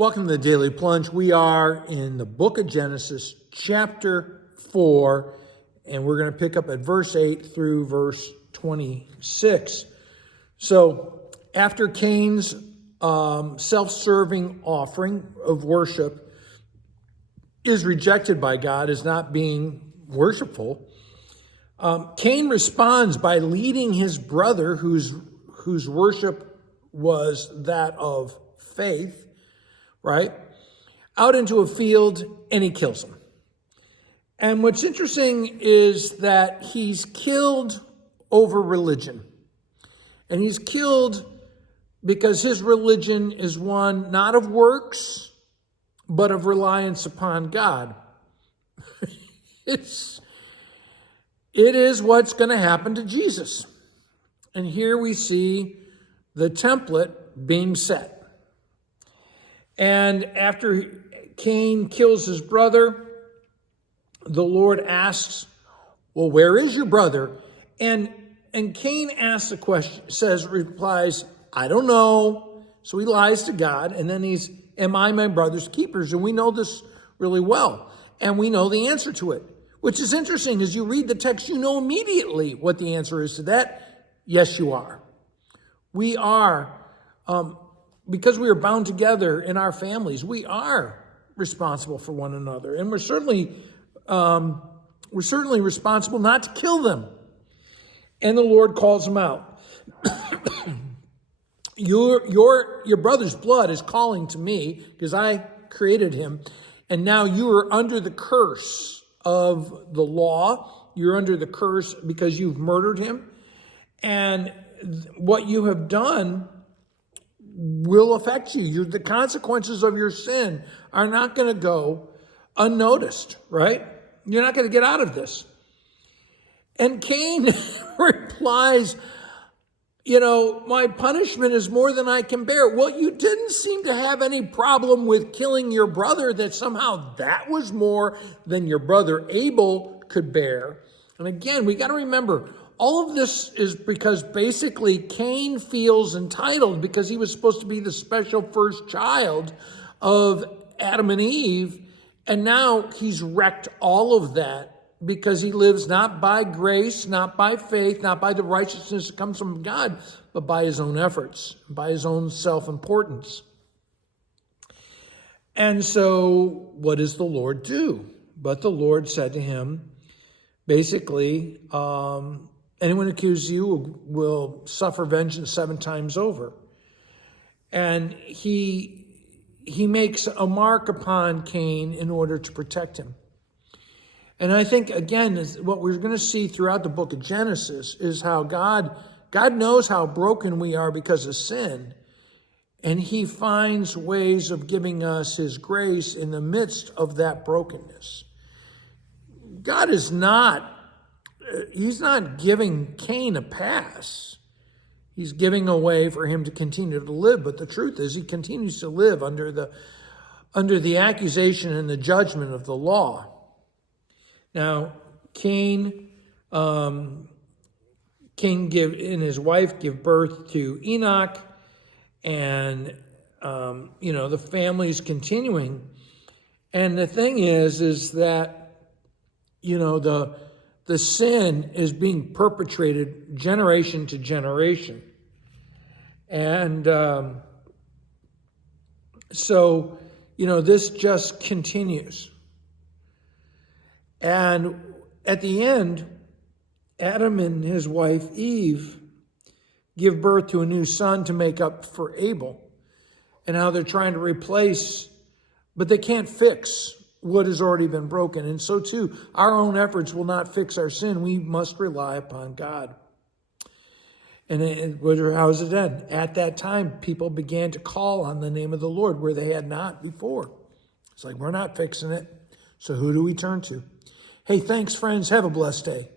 Welcome to the Daily Plunge. We are in the book of Genesis, chapter 4, and we're going to pick up at verse 8 through verse 26. So, after Cain's self-serving offering of worship is rejected by God as not being worshipful, Cain responds by leading his brother, whose worship was that of faith, right, out into a field, and he kills him. And what's interesting is that he's killed over religion. And he's killed because his religion is one not of works, but of reliance upon God. It is what's going to happen to Jesus. And here we see the template being set. And after Cain kills his brother, the Lord asks, well, where is your brother? And Cain asks a question, replies, I don't know. So he lies to God. And then am I my brother's keepers? And we know this really well. And we know the answer to it, which is interesting. As you read the text, you know immediately what the answer is to that. Yes, you are. We are, because we are bound together in our families, we are responsible for one another. And we're certainly responsible not to kill them. And the Lord calls them out. Your brother's blood is calling to me because I created him. And now you are under the curse of the law. You're under the curse because you've murdered him. And what you have done will affect you. The consequences of your sin are not going to go unnoticed, right? You're not going to get out of this. And Cain replies, my punishment is more than I can bear. Well, you didn't seem to have any problem with killing your brother, that somehow that was more than your brother Abel could bear. And again, we got to remember, all of this is because basically Cain feels entitled because he was supposed to be the special first child of Adam and Eve. And now he's wrecked all of that because he lives not by grace, not by faith, not by the righteousness that comes from God, but by his own efforts, by his own self-importance. And so what does the Lord do? But the Lord said to him, basically, anyone who accuses you will suffer vengeance 7 times over. And he makes a mark upon Cain in order to protect him. And I think, again, what we're going to see throughout the book of Genesis is how God knows how broken we are because of sin. And he finds ways of giving us his grace in the midst of that brokenness. God is he's not giving Cain a pass. He's giving a way for him to continue to live. But the truth is he continues to live under the accusation and the judgment of the law. Now, Cain and his wife give birth to Enoch, and the family's continuing. And the thing is that the sin is being perpetrated generation to generation. And so this just continues. And at the end, Adam and his wife Eve give birth to a new son to make up for Abel. And how they're trying to replace, but they can't fix what has already been broken. And so too, our own efforts will not fix our sin. We must rely upon God. And how does it end? At that time, people began to call on the name of the Lord where they had not before. It's like, we're not fixing it. So who do we turn to? Hey, thanks, friends. Have a blessed day.